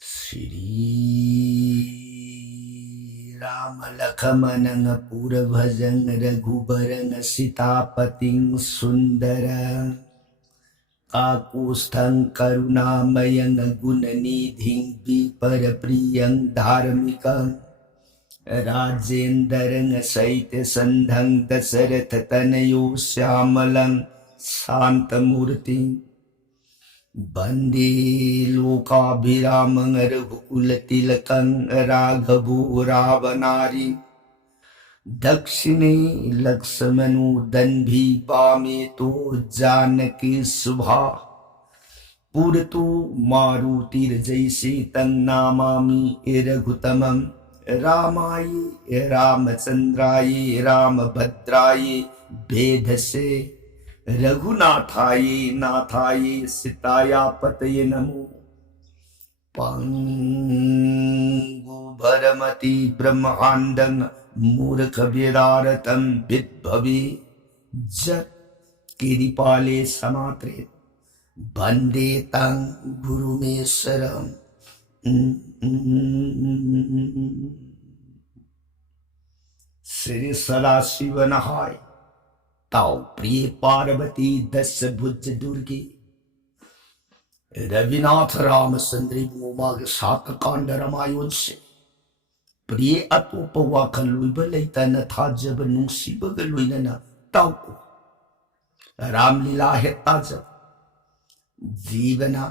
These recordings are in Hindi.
Shri Rama Lakhamana Pura Bhajang Raghubarang Sitapating Sundara Kakusthang Karunamayang Gunanidhing Viparapriyang Dharmikang Rajendarang Saitya Sandhang Dasarathatanayo Syamalang Santamurti Bande Lokabhiramang Raghukulattilakang Raghavu Ravanari Dakshine Laksamanu Danbhi Pame To Janaki Subha Puratu Marutir Jaisi Tang Namami Raghutamam Ramayi Ramachandrayi Ramabhadrayi Bedhase Raghunathaye Nathaye Sitaya Pataye Namo Pangu Bharamati Brahmandang Murkhaviraratam Vidbhavi Jat Kiripale Samatre Bande Tang Gurumesaram Sri Sadashiva Nahai Tau Priya Parvati Dasa Bhujja Durgi Ravinath Ramachandra Bhuma के सात कांड रामायण से प्रिय अतोपवाखन लुइबा लेता था जब नुसीबग लुइना ताउ को रामलीला है ताजब जीवना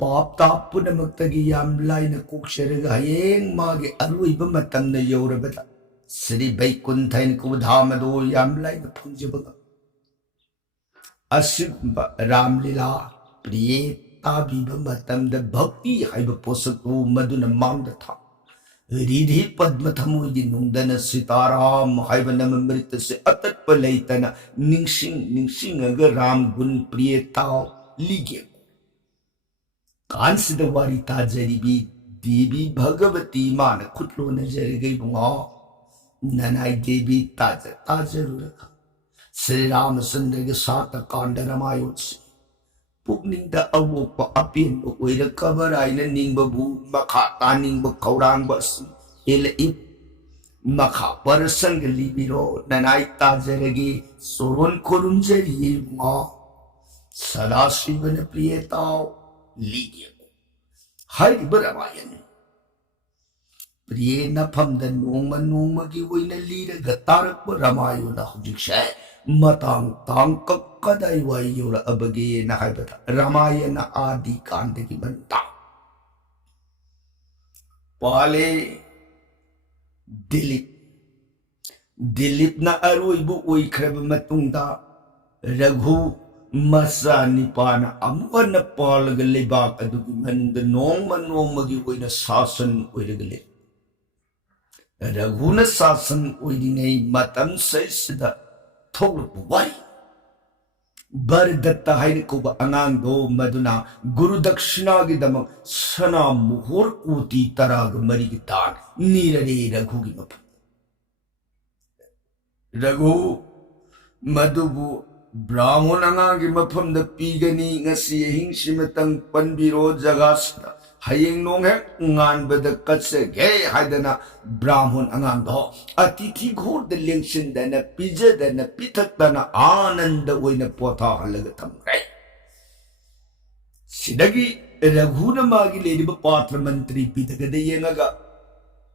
पाप ताप पुनमक्तगी याम लाइन कोक्षरग हयेंग मागे अरुइबा Matang यौरबदा Sri Vaikunthaiन Kudhamado Yamlain Punjabaga Asibba Ramlila Priyeta Biba Matam the Bhakti Haiba Posatu Maduna Mandata Ridhi Padmathamu Dinundana Sitaram Haivanam Mrita Se Atat Palaitana Ningsing Agaram Gun Priyeta Ligya Kansida Warita Jaribi Devi Bhagavati Mana Kutlo Najarigai Bunga Nanai Devi Tajaruraka Sri Ramachandra के साथ कांड रामायण से पुगनिंग द अवोक अपिन ओइर कबर आइन निंग बबू मखा तानिंग ब खौरांग बस एल इ मखा पर संग लिबिरो ननाई ताजरगे सोरन खोरुंजरी मा सदा शिवन प्रियताओ लीगे हाय रामायण प्रिय नफम द नोंग की ओइना लीरग तारक रामायण हुजिक्से मतंग तांग कदाई वाई योर अबगे न हाइबता रामायण आदि कांड की बनता पाले दिलीप न अरोइबु ओइख्रब मतुंगदा रघु मसा निपान अमुवन पालग लेबाक अदुगी मनुंग नोंग ओइना शासन ओइरगले रघुन शासन ओइरिङै मतम सैसदा थोक वाई बरदत्ता हाइरकुब अनांगो मदुना गुरु दक्षिणा की दमक सना मुहूर कोटी तराग मरी की दान नीररे रघु की मफ रघु मधुबु ब्राह्मण अंगांग की मफम द पीगनी ngasi हिंसिमतंग पनबिरो जगासदा हयेंग नोंग है ngan बद कत्से गे हाइदना ब्राह्मण अंगांग दो अतिथि घोर द लेंगसिन दना पिजे दना पिथक दना आनंद ओइना पोथा हलग थमरे सिदगी रघुन मागी लेरिब पात्र मंत्री पिथक दे येंगा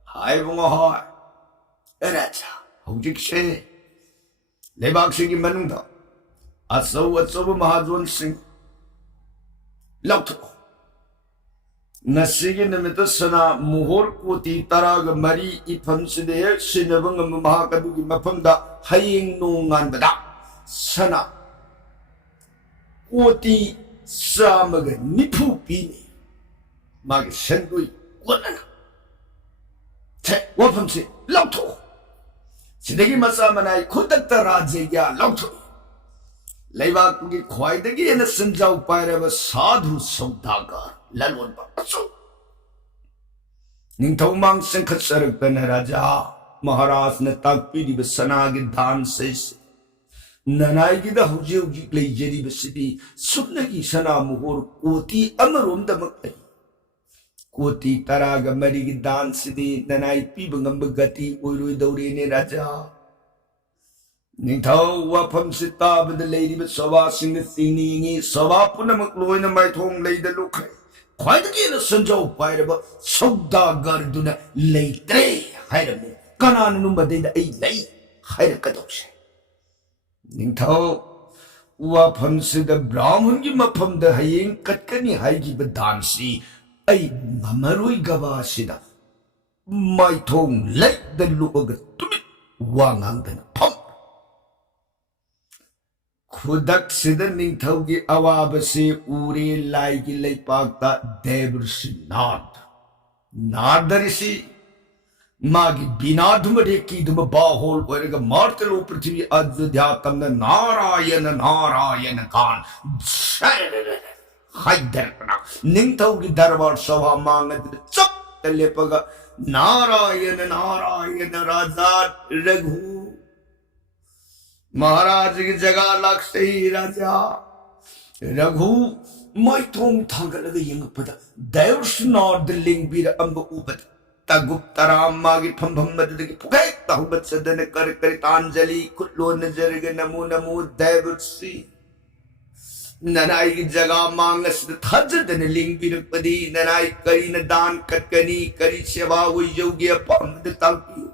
हाय बुंगो हाय एराचा हौजिक से लेबाक से की मनुंग दा अचौ महाजोन सिंह लौथ नसीगे नमित सना मुहूर कोटी तराग मरी इफम सिदे सिनबंग महाकदु की मफमदा हयेंग नोंगान बदा सना कोटी सामग निफु पीनी मागे संदुई कोनना छे वफम से लौथो सिदगी मसा मनाई खुदक राज्य लौथो लेबाक की ख्वाइदगी न संजाउ पायरब साधु सौदागर ललोन बसो निंथौमांग संखत सरकन राजा महाराज न ताकपीरिब सनागी दान से ननाई की द हुजे हुजी लेजरी बसिदी सुनगी सना मुहोर कोती अमरोम दमक कोटी तराग मरी की दान सिदी ननाई पीबंगम गति उरुई दौरे ने राजा निथाव वाफम से ताबद लेरिब सभा सिंह सिंगी सभा पुनमक लोइन माइथोंग लेद लुखै ख्वाइदगी न संजौ पाइरब सौदागरदुना लेत्रे हाइरमु कनानु मदैदा ऐ लै हाइरकदौसे निथाव वाफम से द ब्राह्मण की मफम द हयेंग कटकनी हाइगी बदानसी ऐ ngamaroy gaba sida maithong lai da luog tumi wangang da pham khudak sida ningthau gi awab se ure lai gi leipak ta devrsi nadarisi magi binadumade ki dum bahol orega martelo prithvi adhyatya tamna narayana kan हाइदरपना Ningthou की दरबार सभा मांगत चप लेपगा नारायण नारायण राजा रघु महाराज की जगह लक्ष्य ही राजा रघु मैथोंग थांगलग यंगपदा देवस्नाद लिंगबीर अंब उपद तगुप्तराम मागी फंभम मददगी पुकै ताहुबत सदन कर तांजलि खुल्लो नजर गे नमो नमो देवसी ननाई की जगह मांगस थजदन लिंगबिरपदी ननाई करी न दान कटकनी करी सेवा हुई योग्य पमद तलपियो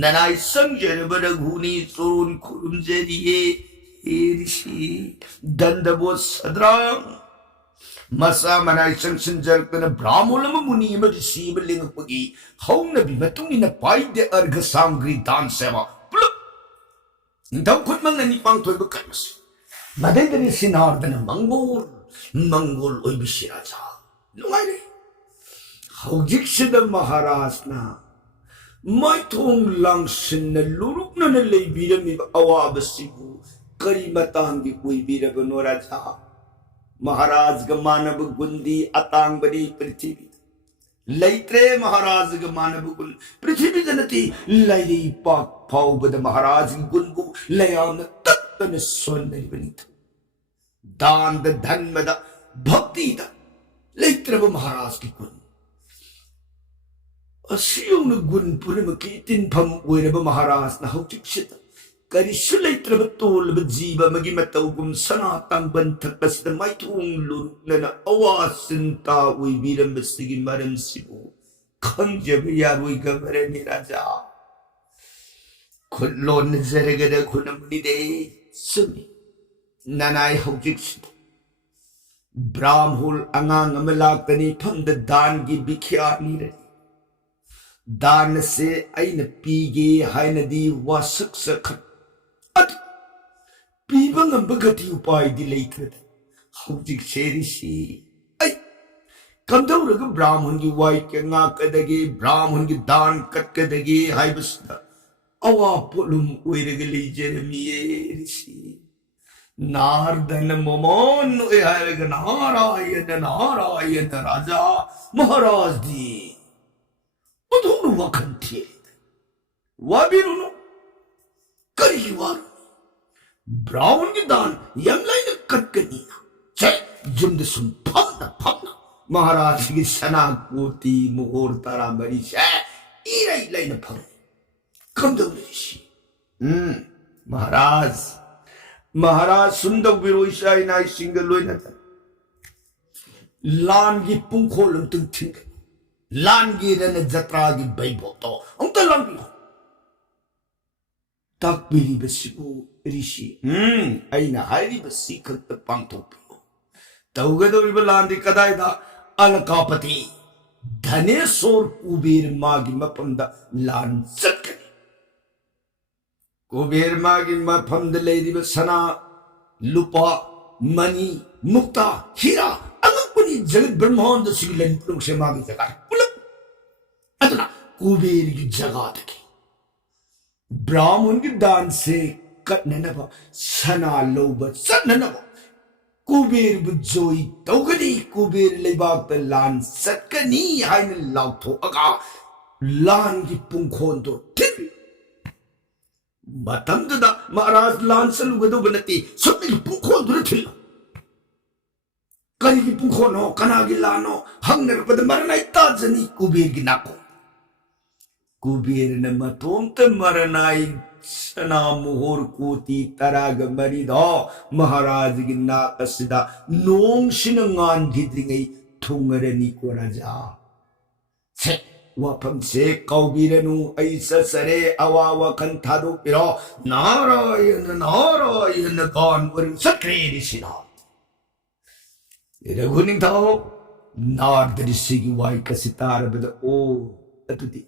ननाई संजर बरघुनी सोन खुरुमजरिये ऋषि दंडबो सद्रांग मसा मनाई संसंजर कन ब्राह्मणम मुनि म ऋषि म लिंगपगी हौनबी मतुंगी न पाइदे अर्घ सामग्री दान सेवा पुलप दम खुदमंग ननी पांगथोय बकमस मदेंद्री सिनार्दन मंगोल ओइबिसी राजा नुंगाइरे हौजिक्सिद महाराजना मैथोंग लांगसिन लुरुकनन लेबिरमिब अवाबसिबु करी मतांगी ओइबिरबनो राजा महाराज ग मानव गुंदी अतांगबरी पृथ्वी लैत्रे महाराज ग मानव गुण पृथ्वी जनती लैरी पाक फाउबद महाराज गुणबु लयान तन सोनरी दान धर्म भक्ति लेत्रब महाराज की गुण असियों गुण पुनमकी तिनफम ओइरब महाराज न हौजिक्सिद करिसु लेत्रब तोलब जीव मगी मतौगुम सनातन बंथकसद मैथोंग लुनन अवासिनता ओइबिरमबसिगी मरमसिबु खंजब यारोइ गबरनि राजा खुल्लोन जरगद खुनमनिदे सुमी ननाई हौजिक्सिद ब्राह्मण अंगांग अमलाकनी फंद दान की बिख्या नीरे दान से ऐन पीगे हाइनदी वासक सखत अद पीबंग बगति उपाय दी लेत्रद हौजिक शेरिसी ऐ कंदौरग ब्राह्मण की वाई के नाकदगे ब्राह्मण की दान कटकदगे हाइबसदा अवा पुलुम ओइरग लेजरमिये ऋषि नारदन मोमोन ओइरग नारायण नारायण राजा महाराज दी उधोनु वखंती वाबिरुनु करीवार ब्राह्मण की दान यमलाइन कटकनी छे जुंद सुन फमना महाराज की सना कोती मुहूर्त तारा मरी छे इराई लाइन फम कंदौरिशी महाराज सुंदर विरोशाई नाई सिंगल लोइना लान की पुंखोल तुम थिंग लान की रन जत्रा की बैबो तो अंत लांगी तक बिरी बसिबो ऋषि ऐना हाइरी बसी खत पांगथोपियो तौगदोरिब लान दी कदायदा अलकापति धनेश्वर कुबेर मागी मपमदा लान चटकनी कुबेर मागी मफमद लेरिब सना लुपा मनी मुक्ता हीरा अगपनी जगत ब्रह्मांड सिगलन पुरुष से मागी जगह पुलप अतना कुबेर की जगह तकी ब्राह्मण की दान से कटने नबा सना लोब सटने नबा कुबेर बुजोई तौगनी कुबेर लेबाक त लान सटकनी हाइन लाउथो अगा लान की पुंखोन तो थिन मतमददा महाराज लान सलुगदो बनती सबने पुंखोन दुर थिल करी पुखोनो कनागी लानो हंगर पद मरनाई ताजनी कुबेर की नाको कुबेर न मतोंत मरनाई सना मुहोर कोती तराग मरिदो महाराज की नाक सिदा नोंग शिनंगान गिद्रिंगई थुंगरनी को राजा छे वाफम से कौबीरनु ऐसा सरे अवावा कंथादो पिरो नारायण नारायण गान वर सक्रेरी सिना रघुनिंग थाओ नारदृषि की वाई कसितार बद ओ अतुति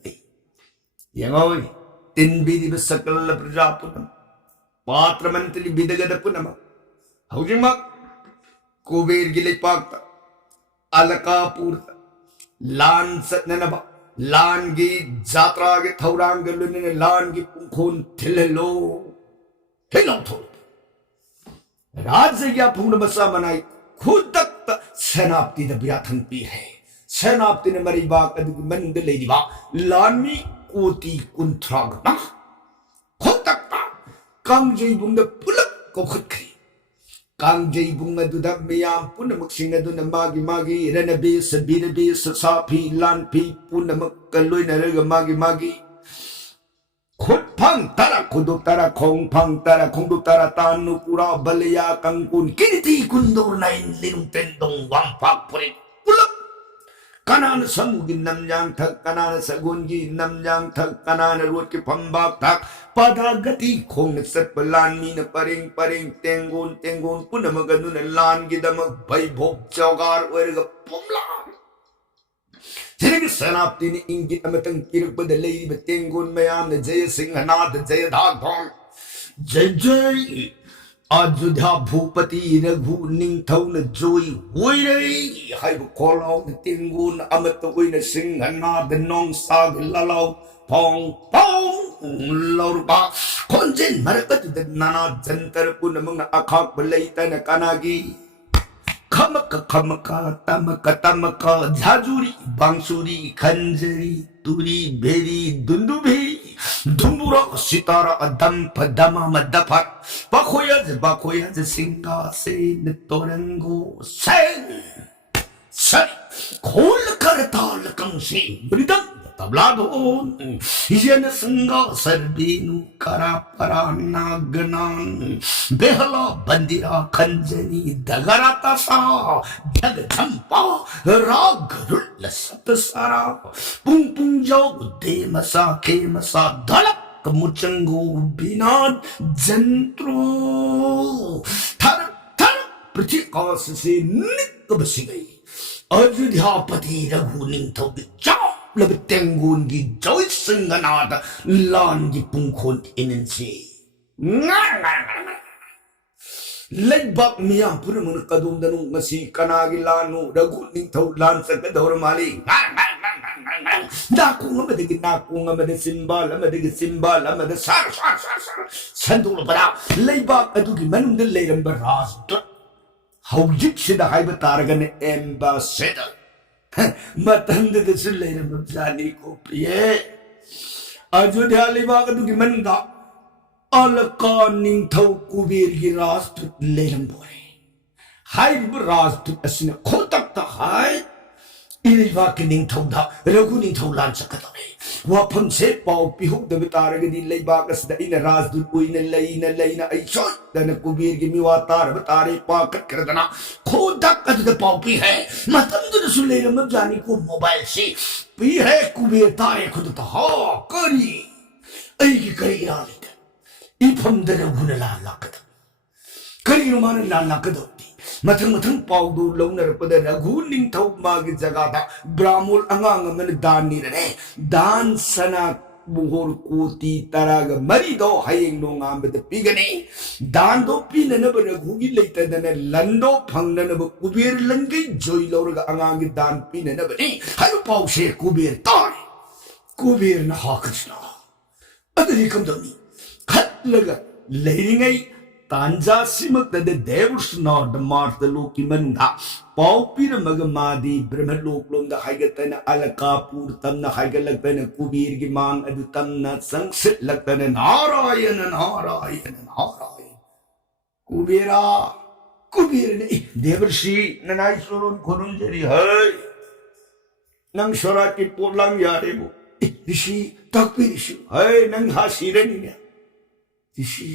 यंगोई तिन बिदि सकल प्रजा पुनम पात्र मंत्री बिदगद पुनम हौजिमा कुबेर गिले पाक्ता अलकापुर लान सतनब लान की जात्रा के थौरांग गलुने लान की पुंखोन थिललो हिलो थो राज्य या पूर्ण बसा मनाई खुद तक सेनापति द ब्याथन पी है सेनापति ने मरी बाग अदि मंद ले दिवा लामी कोटी कुंथ्राग ना खुद तक कांगजई बुंग पुलक को खुद खरी कांगजई बुंग दुदा मियाम पुन मक्सिंग दुन मागी मागी रनबेस बीरबेस साफी लानफी पुन मक्कलोय नरग मागी मागी खुद फंग तारा खुदुक तारा खोंग फंग तारा खुदुक तारा तानु पूरा बलिया कंकुन किरती कुंदोर नाइन लिनुं तेंदों वांग फाक पुरे पुलक कनान समुगी नमजांग थक कनान सगुनगी नमजांग थक कनान रोड के फंबाक थक पदा गति खोंग सत लान मीन परिंग परिंग तेंगोन तेंगोन पुनम गनुन लान गिदम भैभोग चौगार वर्ग पुमला जिनके सेनापति ने इंगित अमतंग किरपद लेई बतेंगुन मयाम जय सिंहनाथ जय धागों जय जय अयोध्या भूपति रघु निंगथौन जोई होई रे हाइब कोलाव तेंगुन अमत होइन सिंहनाथ नोंग साग ललाव पोंग पोंग लौरबा खोंजेन मरकत नाना जंतर पुनमंग अखाक बलई तन कनागी खमक खमका तमक तमका झाजुरी बांसुरी खंजरी तुरी भेरी दुंदुभेरी धुम्बुरा सितारा दंप दमा मदफर बखोयज सिंगा से तोरंगो सेन सर खोल कर ताल कंसे मृदंग तबला धोन यन संगा सरबीनु करा परा नागनान बेहला बंदिरा खंजनी दगरा तसा जग झंपा राग रुल सत सारा पुंग पुंग जाओ दे मसा के मसा धड़क मुचंगो बिना जंत्रो थर थर पृथ्वी काश से निक बसी गई अयोध्यापति रघु निंथो बिचाओ लब तेंगुन की जोई सिंगनाथ लान की पुंखोन इनसे लेबक मिया पुरम कदुम दनु मसी कनागी लानु रघु निंथो लान सकदौर माली नाकुंग मदे सिंबाल मदे सार संदुल बरा लेबक अदुगी मनुंद लेरंब राष्ट्र हौजिक सिदा हाइब तारगन एम्बेसडर मतंद दसु लेरंब जानी को प्रिय अयोध्या लेबक अदुगी मनुंदा अलका निंथौ कुबेर की राष्ट्र लेरंबोरे हाइब राष्ट्र असने खोतक हाय इलेवा के निंथौदा रघु निंथौ लान सकदौरे वाफम से पाव पिहु दब तारगदी लेबाक असदा इन राजदूत ओइना लेना ऐसोय दन कुबेर की मिवा तार बतारे पाकट करदना खोदक अद पाव पी है मतंद सुलेरम जानी को मोबाइल से पी है कुबेर तारे खुद तो हा करी ऐ की करी राली इफम दर गुन लाल लाकद करी रुमान लाल लाकद मथंग मथंग पाउदू लौनर पद रघु निंथौ मागी जगादा ब्राह्मण अंगांग मन दान निरने दान सना बुहोर कोटी तराग मरी दो हयेंग नो ngaambed pigane दान दो पिननब रघु की लेतदन लंदो फंगनब कुबेर लंगे जोई लौरग अंगांग दान पिननब ने हाय पाउसे कुबेर तार कुबेर न हाकजना अदरी कमदनी खत लगा लेरिंगई तांजा सिमक दे देवस्ना द मार्त लोकी मनदा पाउपीर मग मादी ब्रह्म लोक लोंदा हाइगतन अलकापुर तमना हाइगलकन कुबेर की मांग अदु तमना संसित लगतन नारायण नारायण नारायण कुबेरा कुबेर ने देवर्षि ननाई सोरोन खोरुन जरी है नंग सोरा की पोलांग यारे वो ऋषि तक ऋषि है नंग हासिरनी ने ऋषि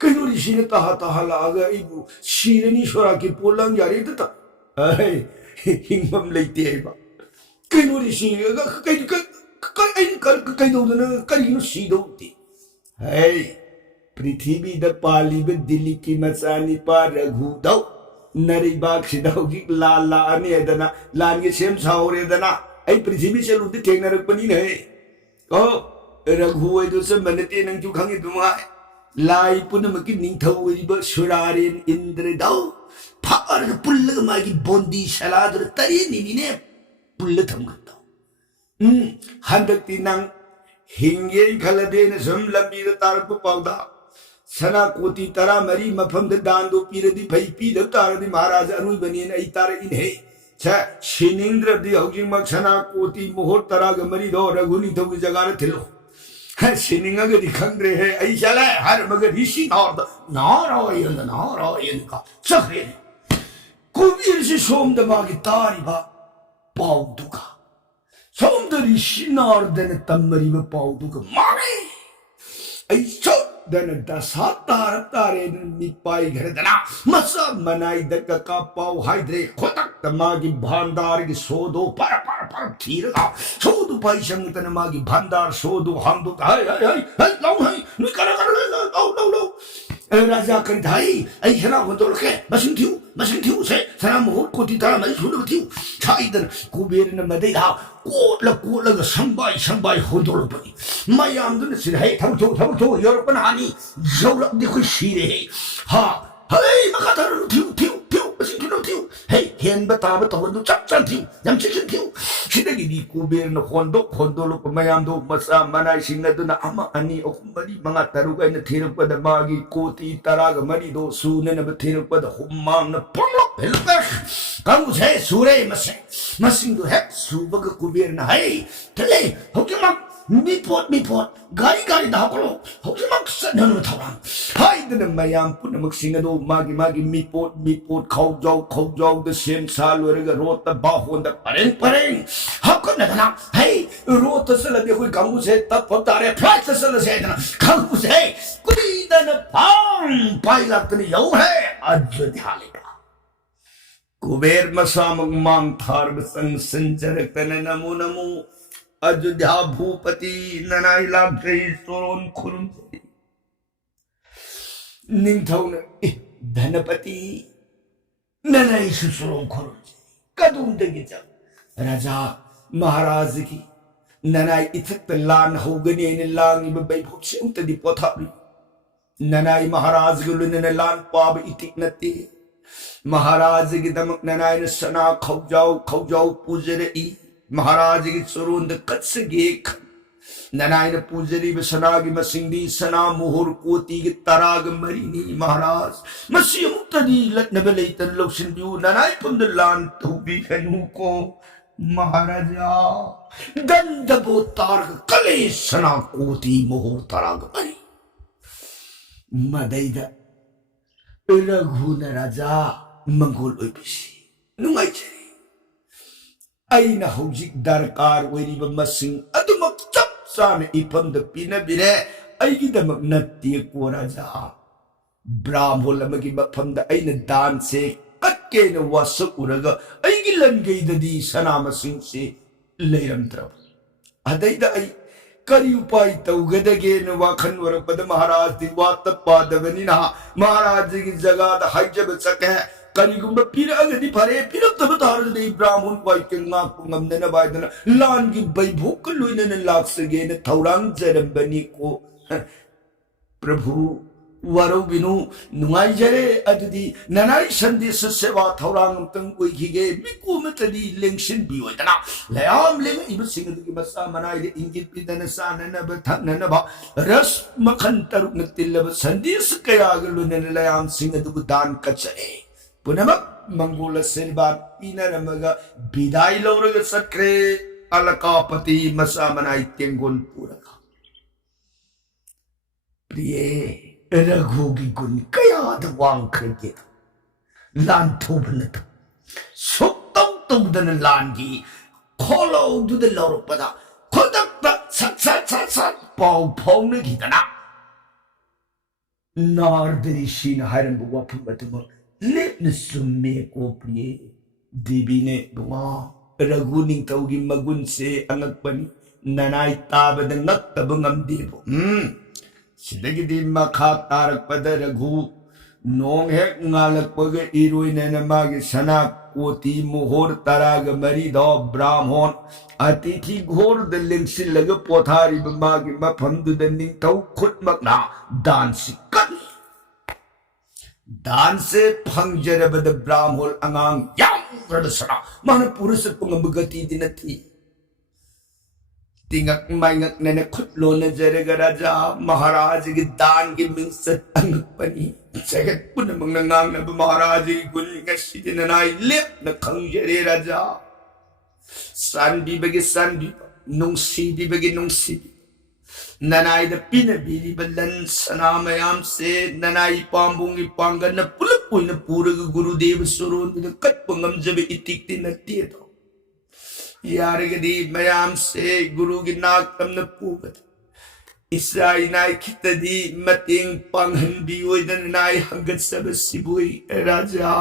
कहीं ऋषि ने ताहा ताहा लागा इबू शिरनी सोरा की पोलांग यारे तो ता है हिंगम लेते हैं बा कहीं ऋषि कहीं कहीं दो ना कहीं ऋषि दो ती है पृथ्वी द पाली ब दिल्ली की मचानी पार रघु दो नरी बाग सिदाव की लाल लाने दना लान के सेम सावरे दना ऐ पृथ्वी से लुटे टेंग नरक पनी नहीं ओ रघु ऐ तो से मनते नंग क्यों खांगे दुआ लाई पुन मकी निंथौ ब सुरारेन इंद्र दो फार पुल्ल मागी बोंदी सलाद तरी निने पुल्ल थम करता हंदक नंग हिंगे खलदे न सम लंबी तारप पाउदा सना कोटी तरा मरी मफम दान दो पीरदी भई पीद तारदी महाराज अरुई बनियन ऐ तार इन है छ शिनिंद्र दी हौजिंग मक सना कोटी मोहर तरा ग मरी दो रघुनी तो जगार थिलो है शिनिंगा ग दिखंग्रे है ऐ चला हर मगर ऋषि नारायण का सखरे कुबीर से सोम दमा की तारी बा पाउ दुका सोम द ऋषि नारदन तमरी ब पाउ दुका मारे ऐ सो दन दसा तार तारे निपाई घर दना मसा मनाई दक का पाव हाइद्रे खोतक तमागी भांडार की सोदो पर पर पर थीरगा सोदो पाई संग तन मागी भांडार सोदो हम दो हाय हाय हाय लाओ हाय नु कर लाओ राजा कर धाई ऐ हना होदो के मसिन थिउ से सना मोह कोटी तारा मई सुनो थिउ छाइदन कुबेर न मदेहा कोट संबाई होदो पनी मयाम दुन सिर है थम थो यूरोपन हानी जौलक देखो शिरे हा हे मकातर थिउ मसिन थिउ हे हेन बताब तवदु चप थिउ जम चिकिन थिउ सिदगी दी कुबेर न होंदो लोक मयाम दो मसा मनाई सिंग दुना अमा अनि अहुम मरी मंगा तरुक ऐन थिरपद मागी कोटी तराग मरी दो सुने न थिरपद हुमाम न पंगलो हेलबस कांगु छे सुरे मसिन दो है सुबग कुबेर न है तले होकिमक मिपोट गाड़ी दाखलो होकिमक सननु थवाम हाय दन मयाम पुनमक सिंग दो मागी मिपोट खौजाउ द सेम साल वरग रोत बाहोंद परेंग हकन दना हे रोत सल दे कोई कांगु छे तब पतारे फ्लाइट सल से दना कांगु छे कुदी दन पाम पाइलट ने यो है अयोध्या ले कुबेर मसामक मांग थार संग संजर तन नमो अयोध्या भूपति ननाई लाग सोरोन खुरुन निंथौन धनपति ननाई सोरोन खुरुन कदुम दगी जा राजा महाराज की ननाई इथक लान होगनी ने लांग बैभव से उतदी पोथाबी ननाई महाराज गुलु ने लान पाब इतिक नते महाराज की दमक ननाई सना खौजाओ पूजरे ई महाराज की सरोंद कत्स गेख ननायन पूजरी बसनागी मसिंदी सना मोहर कोती की तराग मरीनी महाराज मसी मुक्तदी लटनबले तन लोक्सन बिउ ननाय पुंदलान तुबी खनु को महाराजा दंदबो तारग कले सना कोती मोहर तराग मरी मदैदा रघुन राजा मंगोल ओइबिसी नुंगाइचे अना हौजिक दरकार ओइरिबा मसिंग अदुमक चप चाने इफमद पिनबिरे अइगिदमक नत्ते को राजा ब्राह्मण अमगी मफमद अइना दान से कक्केन वासक उरगा अइगी लनगैददी सना मसिंग से लेरमद्रब अदैदा अइ करी उपाय तौगदगे न वाखन वरपद महाराज दी वात पादवनिना महाराज की जगह द हजब सके करीगुम पिरगदी फरे पिरतब तार दे ब्राह्मण वाइकंगा पुंगमने बायदन लान की बैभोक लुइने लाक्सगे न थौरांग जरबनी को प्रभु वरो बिनु नुआई जरे अददी ननाई संदेश सेवा थौरांग तंग ओइखिगे मिकुमतदी लेंगसिन बिओइदना लयाम लेंग इब सिंगदगी मसा मनाई दे इंगित पिदन सानन बथनन बा रस मखन तरुक नतिलब संदेश कयागलुन लयाम सिंगदु दान कचरे पुनमक मंगोल सेलबान पिनरमगा बिदाई लौरग सत्रे अलकापति मसा मनाई तेंगोन पूरका प्रिय रघु की गुण कयाद वांग Kharge 란 토분다 속동동드는 란기 콜로우두드 러로빠다 코닥다 삭삭삭삭 뻥뻥을 기다나 나르들이 신하는 부와 품받은 거 lep는 숨매 꼬프리에 디비네 동아 라구닝 타우기 마군세 angakpani nanay tabada ngaktabang amdibo sidagidi makha tarakpada raghu nong hek ngalakpaga iroy na namagi sanak koti muhor taraga marido brahmon atithi ghor daling silaga pothari bamagi maphamdu daning tau khut makna dansi kan danse phangjarabada brahmol angang yang radasana mana purusat pangambagati dinati tingak maingak nene khutlo na jaraga raja maharaj ki dan ki mingsat angpani jagat puna mangnang na maharaj ki gun ngasi dinanai lep na khangjare raja sandi bagi sandi nungsi di bagi nungsi nanai da pinabili balan sanamayam se nanai pambung ipanggan na pulapui na puraga gurudev surun na katpangam jabe itik tinati to yaragadi mayam se guru ki nakam na pugat isai nai kitadi mating panghan biyoy na nanai hanggat sabasiboy raja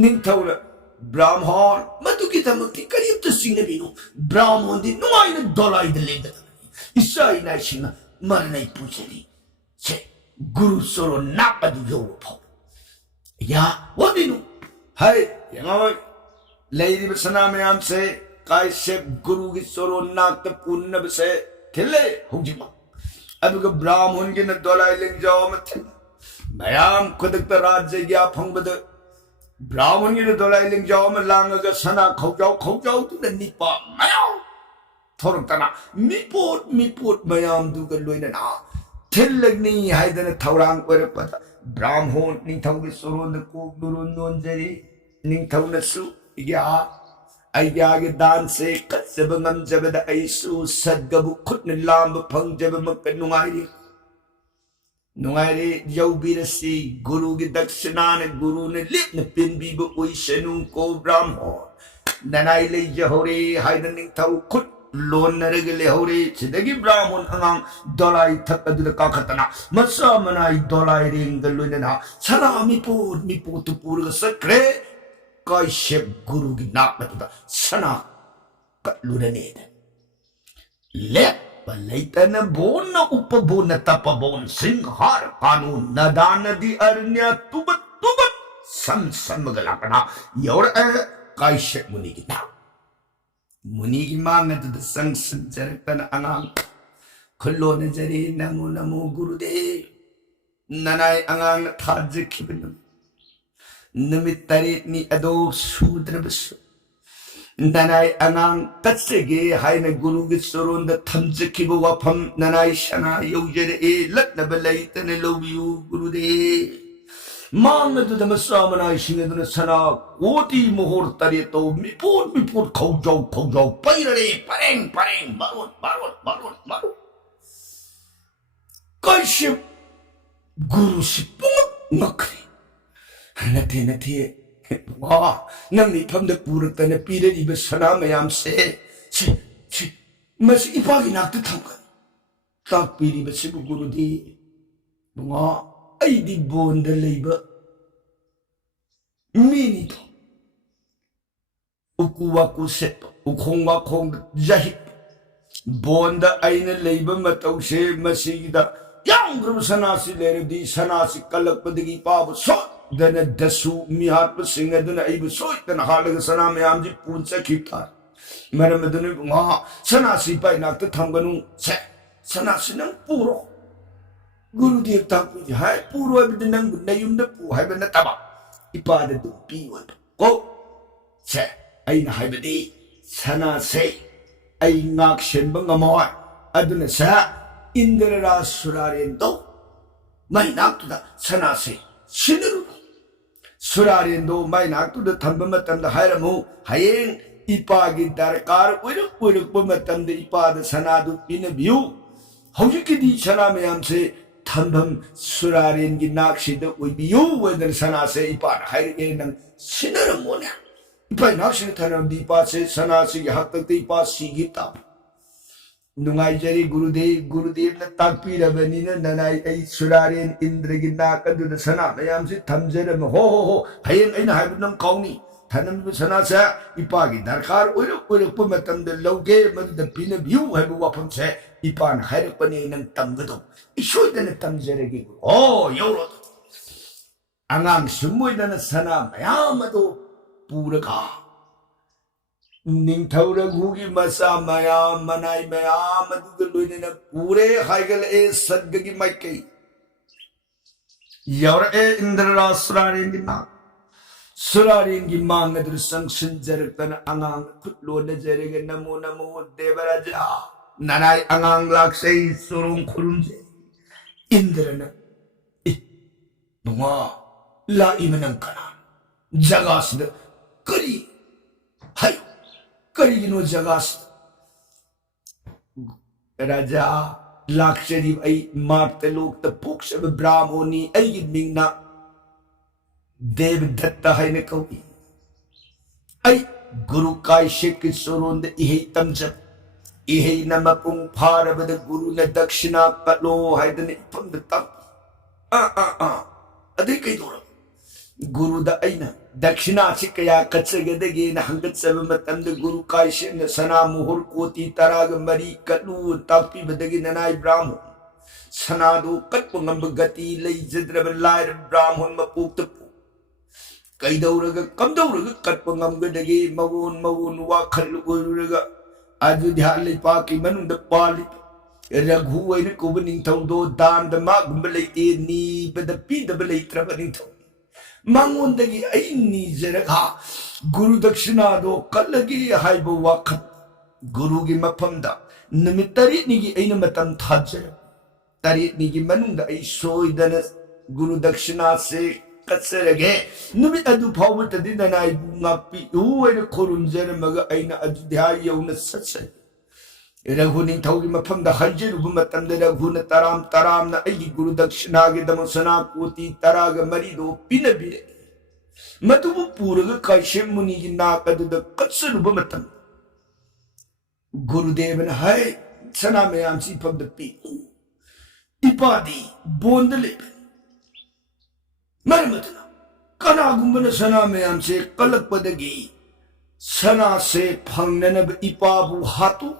ningtawla brahmon matu kita magti karib to sinabino brahmon di nuay na dolay dalega isai nai singa maranay pujari se guru soro napadu yopo ya wadinu hai yangaw lady basanamyam se kai se guru ki soro nakta punna base thile hujima aduga brahmon ki na dolai ling jaw mathil mayam kudakta rajya gya phangbada brahmon ki na dolai ling jaw ma langaga sana khawjaw tu na nipa mayam thoruktana mipot mayam duga loina na thilagni haidana thaurang oirapada brahmon ningthau ki soro na ko durun nonjari ningthau na su ya ayage dan se katsabangam jabada aisu sadgabu khutna lamb phangjaba makanungairi nungairi yaubirasi guru ki dakshina ne guru ne lipna pinbiba oisanu ko brahmon nanai le jahore haidaning thau khut lon naragale hore sidagi brahmon angang dolai thak adula kakhatana masa manai dolai ring galunana sanami miput tu purga sakre kai shep guru ki nakmatuda sana katlunaneda lep palaitana bona upabona tapabon singhar kanun nadana di arnya tubat sam magalakana yor kai shep muni ki nak muni ki mangatuda sang sanjarakana angang khulona jari namo gurudev nanai angang thajikibanu Namitari ni ado sudrabasu nanai angang tatsege haina guru ki soron da thamjakibu wafam nanai shana yojere e latna balai tane lobiyu guru de mangadu da masamana shingadu sana oti mohor tari to mipot khawjaw pairare pareng marun kaiship guru sipung ngakri Nati, wah, nang ni pam da purat na pira di basana mayam se, mas ipagi nakta tangkan. Tak piri basi guru di, bunga ay di bonda leba. Mini to, ukuwa ko seto, ukongwa kong jahit. Bonda ay na leba mataw se masigida. Yang guru sanasi lere di sanasi kalak padigi pabo so. Dana dasu mihat pasinga dana ibu soy dana halaga sana mayam ji punsa kita maram dana nga sana si pai nakta thanganu se sana sinang puro guru dev tak pu hai puro abid nang nayum da pu hai bana taba ipada du pi wa ko se ai na hai badi sana se ai ngak shen bang amoy aduna sa indra suraren do mai nakta sana se 신으로 수라린도 많이 낙도도 탐범했던데 하이라무 하행 이빠기 다르까르 우르 뻔했던데 이빠도 산나도 비는 미우 허기끼디 천하매암세 थम्भम सुरारेन की नाक्षिद उइबियु वेदन सना से इपान हाइर ए नंग सिनर मोने इपाय नाक्षिद थनम दीपा से सना से हक तक इपा सीगिता नुंगाई जरी गुरुदेव न ताकपी रबनी न ननाई ए सुरारेन इंद्र की नाक अदुद सना मयाम से थमजरम हो हयेन ऐना हाइब नंग काउनी थनम सना से इपा की दरकार उरप मतम द लौगे मद पिन बियु हाइब वाफम से इपान हाइर पने नंग तमगदो इशोइदन तमजरगी ओ योरो अंगांग सुमुइदन सना मयाम अदो पूरका निंगथौरघुगी मसा मयाम मनाई मयाम अदुग लोइनेना पूरे हाइगल ए सद्गगी माइकई योर ए इंद्ररा सुरारेन की नाक सुरारेन की मांग अदुर संगसन जरकन अंगांग खुटलोन जरेगे नमो नमो देवराजा ननाई अंगांग लाक्से सुरुंग खुरुंजे इंद्रना नुआ ला इमनंग कना जगासद करी हाय करी नो जगास राजा लाक्षरी आई मारते लोग त पुक्ष ब्राह्मणी आई मिंगना देवदत्त है ने कवि आई गुरु काश्यप के सोरोंद इहे तमजब इहे नमपुंग फारबद गुरु ने दक्षिणा कलो हाइदने इपम दत्ता अदे कई दोरा गुरु दा आइना दक्षिणा चिकया कचगदगे न हंगत्सब मतंद गुरु काश्यप न सना मुहुर कोटि तराग मरी कलु तापी बदगे ननाई ब्राह्मण सनादो कत्प ngam गति लई जद्रब लायर ब्राह्मण मपुक्त कईदौरग कमदौरग कत्प ngam गदगे मवोन वाखल उरुरग अयोध्या लेपा की मनुंद पाली रघु वैन कुब निंथौदो दान दमा गुंब लेते नी बद पी दब लेत्रब निंथौ मांगोंदगी आई नीजरगा गुरु दक्षिणा दो कलगी हाइबो वाखत गुरु की मफमदा नमित तरीतनिगी ऐन मतम थाजर तरीतनिगी मनुंद आई सोइदन गुरु दक्षिणा से कचरगे नुमित अदु फावतदि ननाई बुंगापी उवैन खोरुंजर मग ऐन अयोध्या यौन सत्सै रघु निंथौ की मफमदा हजरुब मतमद रघु न तराम न आई गुरु दक्षिणा के दम सना कोटि तराग मरी दो पिन बिरे मतुबु पूरग काश्यप मुनि की नाक अदुद कचरुब मतम गुरुदेव न है सना में आमसी फमद पी इपादी बोंदले मरमतना कना गुंबन सना में आमसे कलक पदगी सना से फंगनब इपाबु हातु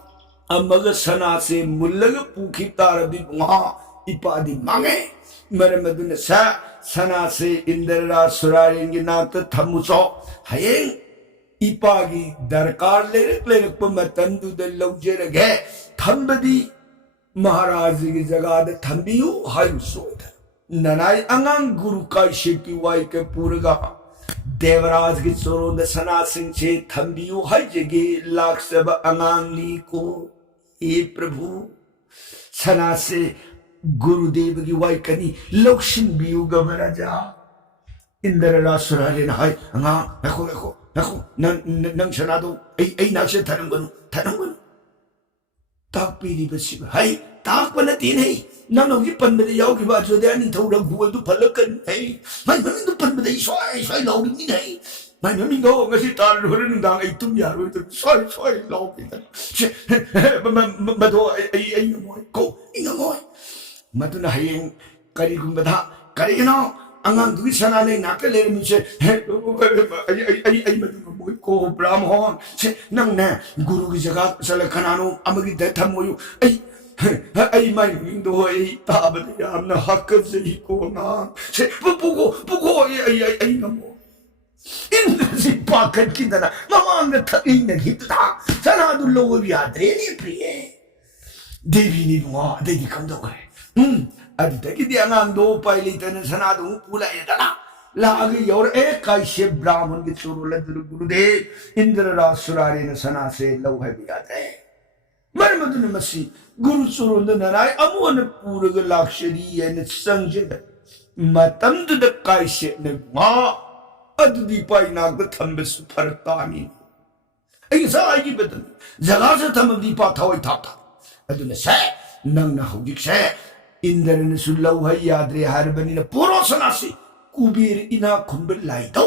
अमग सना से मुल्लग पूखी तारबी वहां इपादी मांगे मरमदुन सना से इंद्ररा सुरारेंगे नात थमुचो हयें इपागी दरकार लेरक मतंदुद लौजेरगे थंबदी महाराज की जगह थंबियु हायु सोद ननाई अंगांग गुरु काश्यप की वाई के पूरगा देवराज की सोरोद सना सिंह से थंबियु हाय जगे लाख सब अंगांगली को ए प्रभु सना से गुरुदेव की वाई कनी लौक्षिन बियु गवराजा इंद्ररा सुरारेन हाय अंगा रखो नंग सना दो ऐ नाक्षे थरंगनु ताकपीरी बसिब हाय ताकपन तीन है नंग नौगी पनबदे यावगी बाजोदे निंथौ रघुवल दु फलकन है माय ममिंग दु पनबदे सोय लाउरिंग है माय ममिंग दो ngasi tar horen dang ai tum yaroi tu soy lauki mado ai ngoi ko ingoi maduna hayeng kari gumbada kari no angang du sana le nakale mi se ai madu moi ko brahmon se nang na guru ki jaga sala khanano amagi de thamoyu ai mai do ai tabade amna hak se ko na se pugo ai ngamo Indraji पाकट की तरह ममांग थकी नहीं था सना दु लोग यात्रे नहीं प्रिय देवी ने दुआ देवी कम दो गए अभी तक की अंगांग दो पहले तने सना दु पूला ये तना लागे और एक काश्यप ब्राह्मण के चोरुल गुरुदेव इंद्रराज सुरारे ने सना से लव है बियाते मरमदुन मसी गुरु चोरुल नराय अमोन पूरग लाक्षरी ने संजय मतम द काश्यप ने वा अदुदी पाई नाग थंबस फरतानी ऐसा आएगी बदन जगह से थम दीपा था वही था अदुन से नंग ना होगी से 인드라는수 लौहै याद्रे हरबनिना पुरो सनासी कुबेर इना खुंबर लाइदो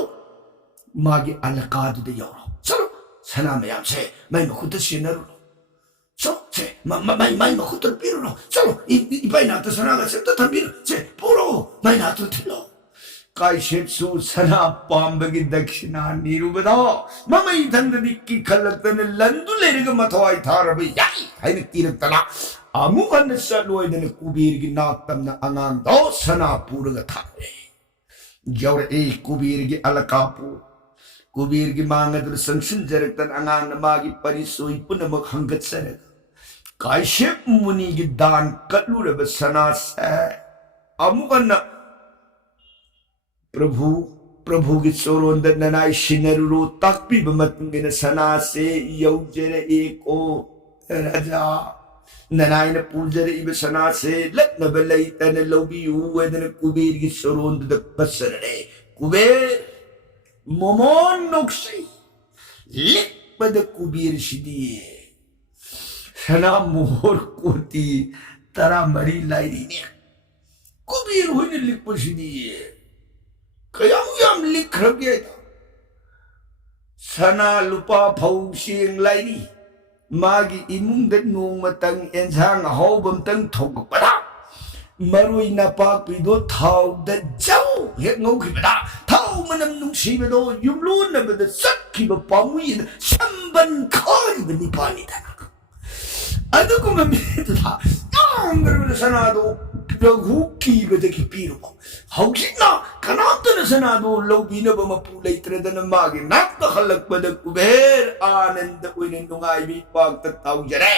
मागे अलकादुदे यौरो चलो सना मयाम से मै मखुद सिनरु चलो से मै मखुद पिरुनो चलो इबाई नात सनागा से त थंबिरु से पुरो मै नात थिलो काइशेप्सु सना पाम्बगी दक्षिणा निरुबदा ममै धंददि की खलक्तन लंदु लेरग मथवाई थारब याई हाइन तिरतला अमुकन सलोइदन कुबेर की नातमना अनांदो सना पुरग थारे जौर ए कुबेर की अलकापु कुबेर की मांगदुर संसन जरतन अनांग मागी परिसोई पुनमक हंगत सरग काइशेप मुनि की दान कलुरब सना से अमुकन प्रभु की सोरोंद ननाई शिनरुरो तकपी बमतुंगिन सना से यौजर एको राजा ननाई ने पूजर इब सना से लग्न बलई तन लोबी हुएदन कुबेर की सोरोंद द बसरने कुबेर मोमोन नोक्सी लिक बद कुबेर शिदिए सना मोहर कोती तरा मरी लाइरी ने कुबेर हुई लिक पशिदिए कयाम लिख रखे सना लुपा फौसिंग लाइरी मागी इमुंग नोंगमतंग एंजांग हौबमतंग थोगपदा मरुई नापाकपिदो थाउद जाउ हेक ngौखिबदा थाउ मनम नुंसिबदो युमलोनबद सक्खिब पामुइन संबन खारिबनि पानिदा अदुकुम मेदला नांगरबद सनादो रघु की बदकी पीरुको हौसिना कनातन सनादो लौबिनब मपु लेत्रदन मागे नाक खलकबद कुबेर आनंद ओइन नुंगाइबि पाक ताउजरे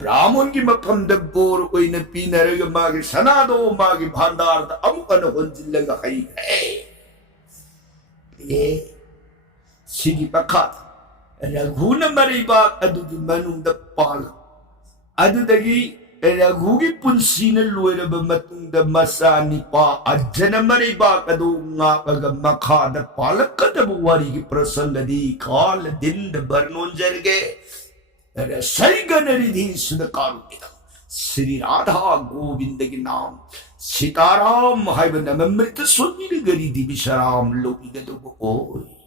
ब्राह्मण की मफम द बोर ओइन पीनरग मागे सनादो मागे भांडार द अमुकन होंजिलग हई है ये सिगी पखा रघुन मरिबा अदुगी मनुंग द पाल अदुदगी रघु की पुंसी ने लोरब मतुंग मसा निपा अजन मरिबा कदो नाग मखा द पालक दब वारी की प्रसंगदी काल दिन द बरनों जरगे सैगन रिधि सुदकारू श्री राधा गोविंद के नाम सीताराम हाय बंद मृत सुनील गरी दिविशराम लोकी गदो ओय